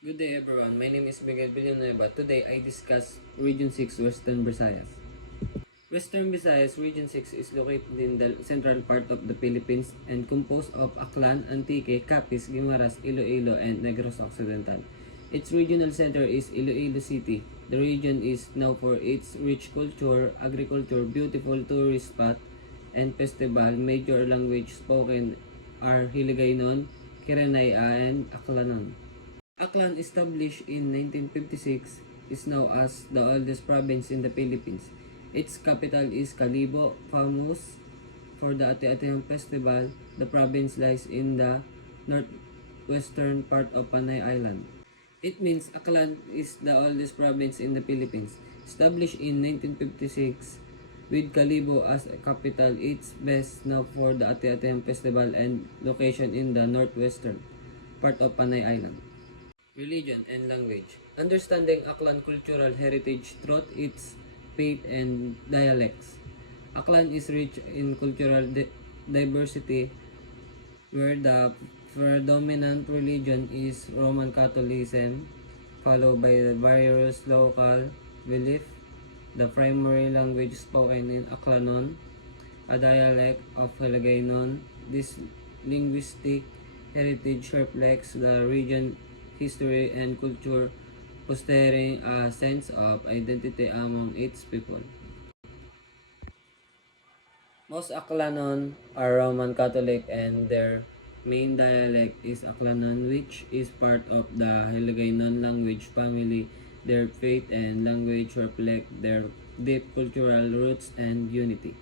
Good day everyone, my name is Miguel Villanueva. Today I discuss Region 6 Western Visayas. Western Visayas Region 6 is located in the central part of the Philippines and composed of Aklan, Antique, Capiz, Guimaras, Iloilo, and Negros Occidental. Its regional center is Iloilo City. The region is known for its rich culture, agriculture, beautiful tourist spot, and festival. Major language spoken are Hiligaynon, Kiranaya, and Aklanon. Aklan, established in 1956, is now as the oldest province in the Philippines. Its capital is Calibo, famous for the Ati-Atihang Festival. The province lies in the northwestern part of Panay Island. It means Aklan is the oldest province in the Philippines. Established in 1956, with Calibo as a capital, it's best known for the Ati-Atihang Festival and location in the northwestern part of Panay Island. Religion and language. Understanding Aklan cultural heritage through its faith and dialects. Aklan is rich in cultural diversity where the predominant religion is Roman Catholicism, followed by the various local belief. The primary language spoken in Aklanon, a dialect of Hiligaynon. This linguistic heritage reflects the region history and culture, fostering a sense of identity among its people. Most Aklanon are Roman Catholic and their main dialect is Aklanon, which is part of the Hiligaynon language family. Their faith and language reflect their deep cultural roots and unity.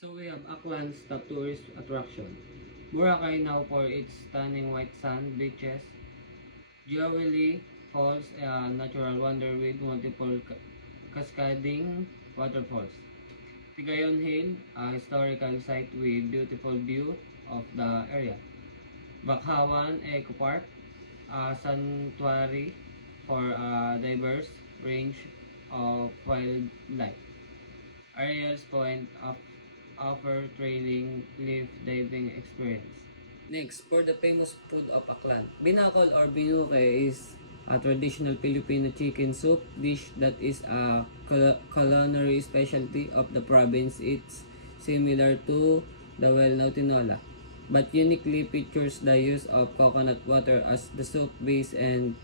So we have Aklan's top tourist attraction. Boracay, now for its stunning white sand beaches. Jewelry Falls, a natural wonder with multiple cascading waterfalls. Tigayon Hill, a historical site with beautiful view of the area. Bakhawan Eco Park, a sanctuary for a diverse range of wildlife. Ariel's Point offer trailing cliff diving experience. Next, for the famous food of Aklan. Binakol or binuke is a traditional Filipino chicken soup dish that is a culinary specialty of the province. It's similar to the well-known tinola, but uniquely features the use of coconut water as the soup base and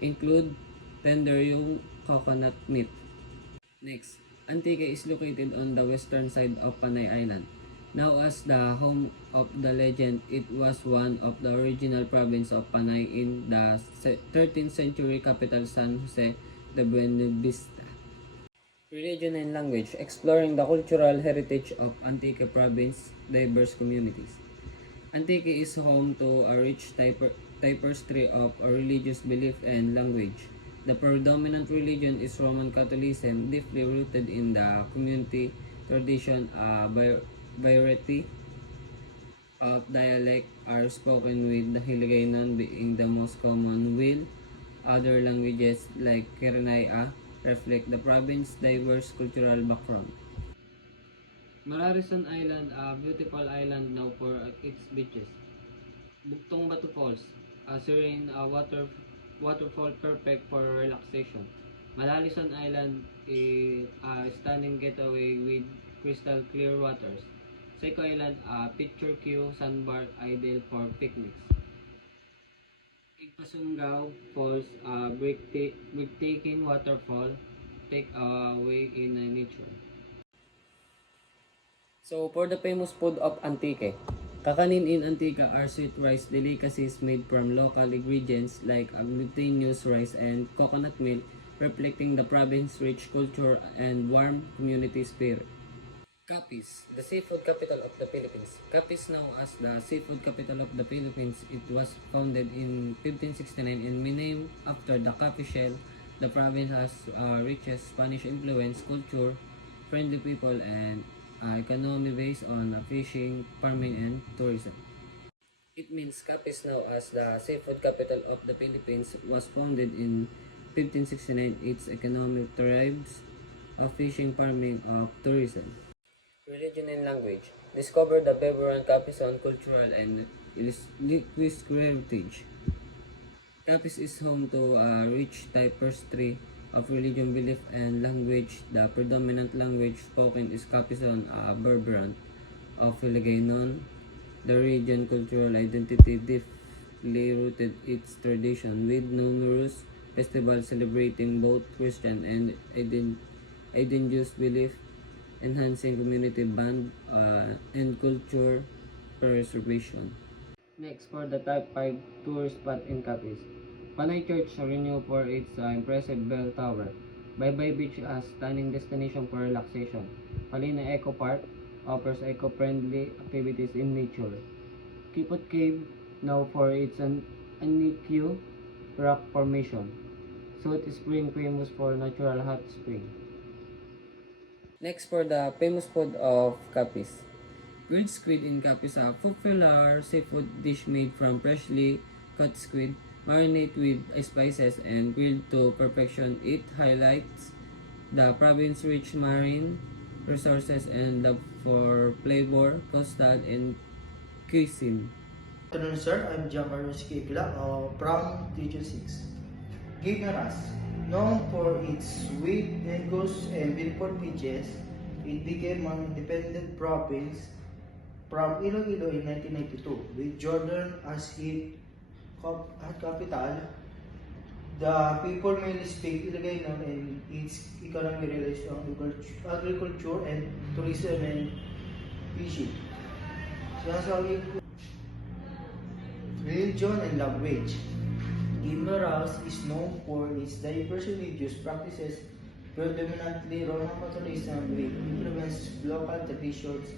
include tender yung coconut meat. Next, Antique is located on the western side of Panay Island. Now as the home of the legend, it was one of the original province of Panay in the 13th century capital San Jose de Buenavista. Religion and language, exploring the cultural heritage of Antique province, diverse communities. Antique is home to a rich tapestry of religious belief and language. The predominant religion is Roman Catholicism, deeply rooted in the community tradition. A variety of dialect are spoken with the Hiligaynon being the most common, while other languages like Kiranaya reflect the province's diverse cultural background. Mararison Island, a beautiful island now for its beaches. Bugtong Batu Falls, a serene waterfall perfect for relaxation. Malalison Island is a stunning getaway with crystal clear waters. Seco Island, a picture queue sandbar ideal for picnics. Igpasungaw Falls, a breathtaking waterfall, take away in nature. So, for the famous food of Antique, kakanin in Antique are sweet rice delicacies made from local ingredients like glutinous rice and coconut milk, reflecting the province's rich culture and warm community spirit. Capiz, the seafood capital of the Philippines. Capiz, known as the seafood capital of the Philippines, it was founded in 1569 and named after the Capiz shell. The province has richest Spanish influence, culture, friendly people, and economy based on fishing, farming, and tourism. It means Capiz, now as the seafood capital of the Philippines, was founded in 1569. Its economic thrives of fishing, farming, of tourism. Religion and language. Discover the Beberan Capizon cultural and linguistic heritage. Capiz is home to a rich tapestry of religion, belief, and language. The predominant language spoken is Capizon, a Berberant of Hiligaynon. The region cultural identity deeply rooted its tradition with numerous festivals celebrating both Christian and indigenous belief, enhancing community bond and culture preservation. Next, for the top 5 tourist spot in Capiz. Panay Church renowned for its impressive bell tower. Baybay Beach, a stunning destination for relaxation. Palina Eco Park offers eco-friendly activities in nature. Kipot Cave, known for its unique rock formation. South Spring, famous for natural hot spring. Next, for the famous food of Capiz. Grilled squid in Capiz, a popular seafood dish made from freshly cut squid, marinate with spices and grilled to perfection. It highlights the province's rich marine resources and love for flavor, coastal, and cuisine. Good afternoon, sir. I'm Giancarlo Esquibla from Region 6. Guimaras, known for its sweet mangoes and beautiful beaches, it became an independent province from Iloilo in 1992, with Jordan as its capital. The people mainly speak Ilocano and its economy relies on agriculture and tourism and fishing. Sinasabi ko, religion and language. Guimaras is known for its diverse religious practices, predominantly Roman Catholicism with influence local traditions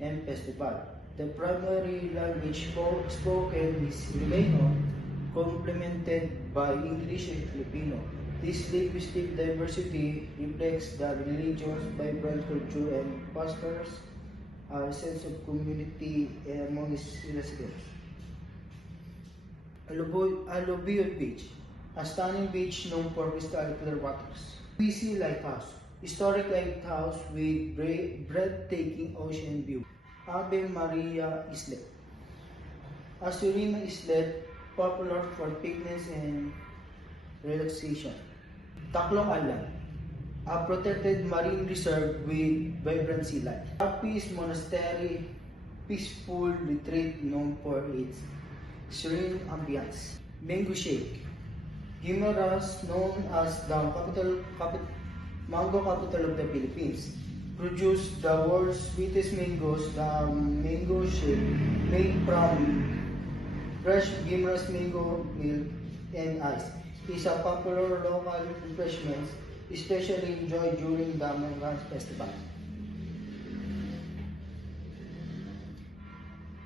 and festival. The primary language spoken is Ilocano, complemented by English and Filipino. This linguistic diversity reflects the region's vibrant culture and fosters a sense of community among its residents. Alluvial Beach, a stunning beach known for crystal clear waters. BC Lighthouse, historic lighthouse with breathtaking ocean view. Ave Maria Islet, a serene islet popular for picnics and relaxation. Tacloban Island, a protected marine reserve with vibrant sea life. Capiz Monastery, peaceful retreat known for its serene ambience. Mango Shake, Guimaras, known as the mango capital of the Philippines, produced the world's sweetest mangoes. The mango shake, made from fresh Guimaras mango milk and ice, is a popular local refreshment, especially enjoyed during the Mangan Festival.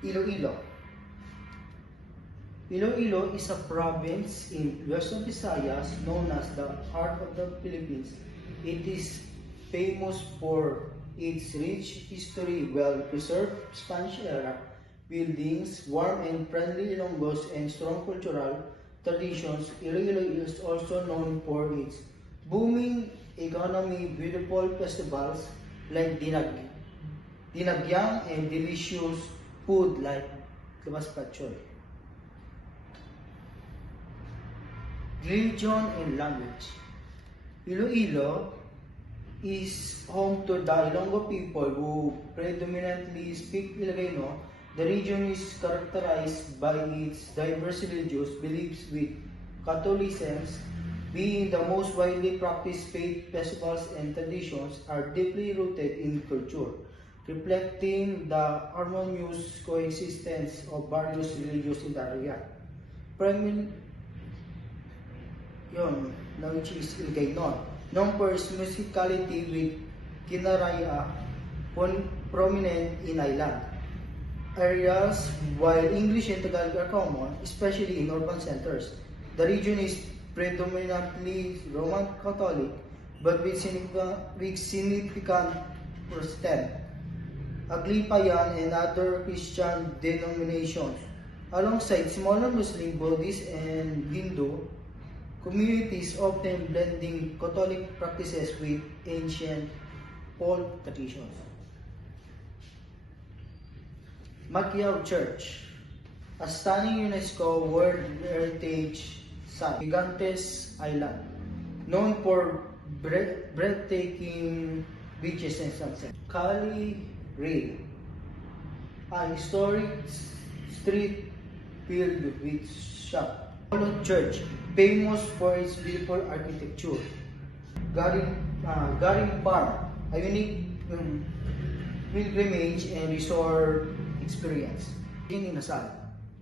Iloilo. Iloilo is a province in Western Visayas known as the heart of the Philippines. It is famous for its rich history, well-preserved Spanish-era buildings, warm and friendly Ilonggos, and strong cultural traditions. Iloilo is also known for its booming economy, beautiful festivals like Dinagyang, and delicious food like Labas Patchoy. Religion and language. Iloilo is home to the Ilonggo people who predominantly speak Ilocano. The region is characterized by its diverse religious beliefs, with Catholicism being the most widely practiced faith. Festivals and traditions are deeply rooted in culture, reflecting the harmonious coexistence of various religions in the area. Which is Ilocano, known for its musicality with Kinaraya prominent in island areas, while English and Tagalog are common, especially in urban centers. The region is predominantly Roman Catholic, but with significant Protestant, Aglipayan, and other Christian denominations, alongside smaller Muslim, Buddhist, and Hindu communities, often blending Catholic practices with ancient folk traditions. Macquiao Church, a stunning UNESCO World Heritage side, Gigantes Island, known for breathtaking beaches and sunset. Cali Rail, a historic street filled with shop. Apollo Church, famous for its beautiful architecture. Garing Farm, a unique pilgrimage and resort experience. Chicken Inasal.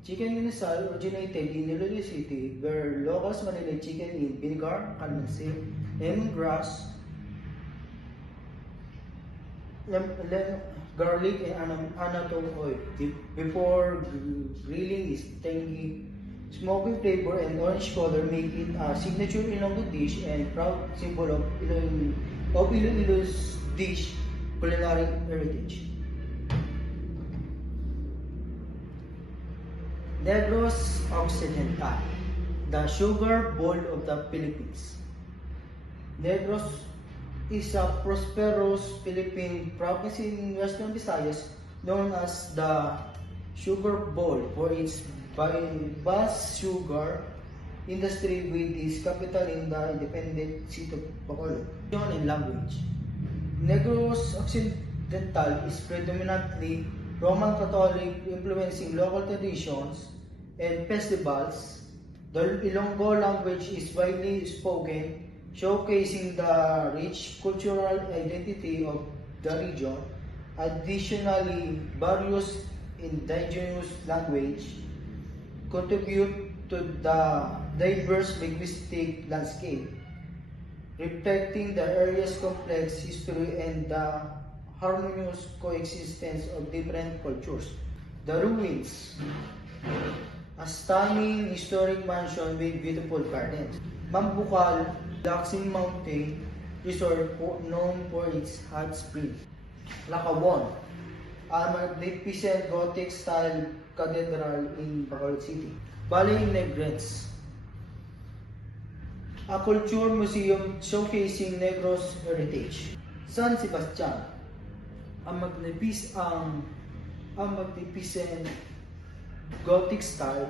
Chicken Inasal originated in Iloilo City, where locals marinate chicken in vinegar, calamansi, lemongrass, garlic, and annatto oil. Before grilling, is tangy, smoky flavor and orange color make it a signature Ilonggo dish and proud symbol of Iloilo's dish culinary heritage. Negros Occidental, the sugar bowl of the Philippines. Negros is a prosperous Philippine province in Western Visayas known as the Sugar Bowl for its vast sugar industry, with its capital in the independent city of Bacolod. Religion and language. Negros Occidental is predominantly Roman Catholic, influencing local traditions and festivals. The Ilonggo language is widely spoken, showcasing the rich cultural identity of the region. Additionally, various indigenous languages contribute to the diverse linguistic landscape, reflecting the area's complex history and the harmonious coexistence of different cultures. The Ruins, a stunning historic mansion with beautiful gardens. Mambukal, relaxing mountain resort known for its hot springs. Lackawan, a magnificent Gothic-style cathedral in Bacolod City. Balay Negrets, a culture museum showcasing Negros heritage. San Sebastian, a magnificent Gothic-style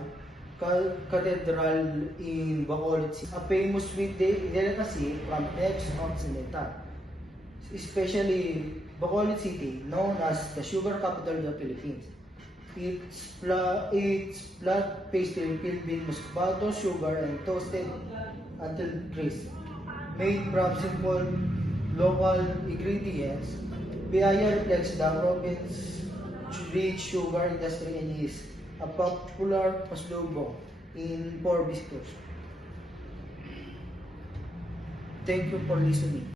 cathedral in Bacolod City, a famous sweet delicacy from Negros Occidental, especially Bacolod City, known as the sugar capital of the Philippines. Its flat pastry filled with muscovado sugar and toasted until crisp, made from simple local ingredients. Biaya reflects the province's rich sugar industry and is a popular pasalubong for visitors. Thank you for listening.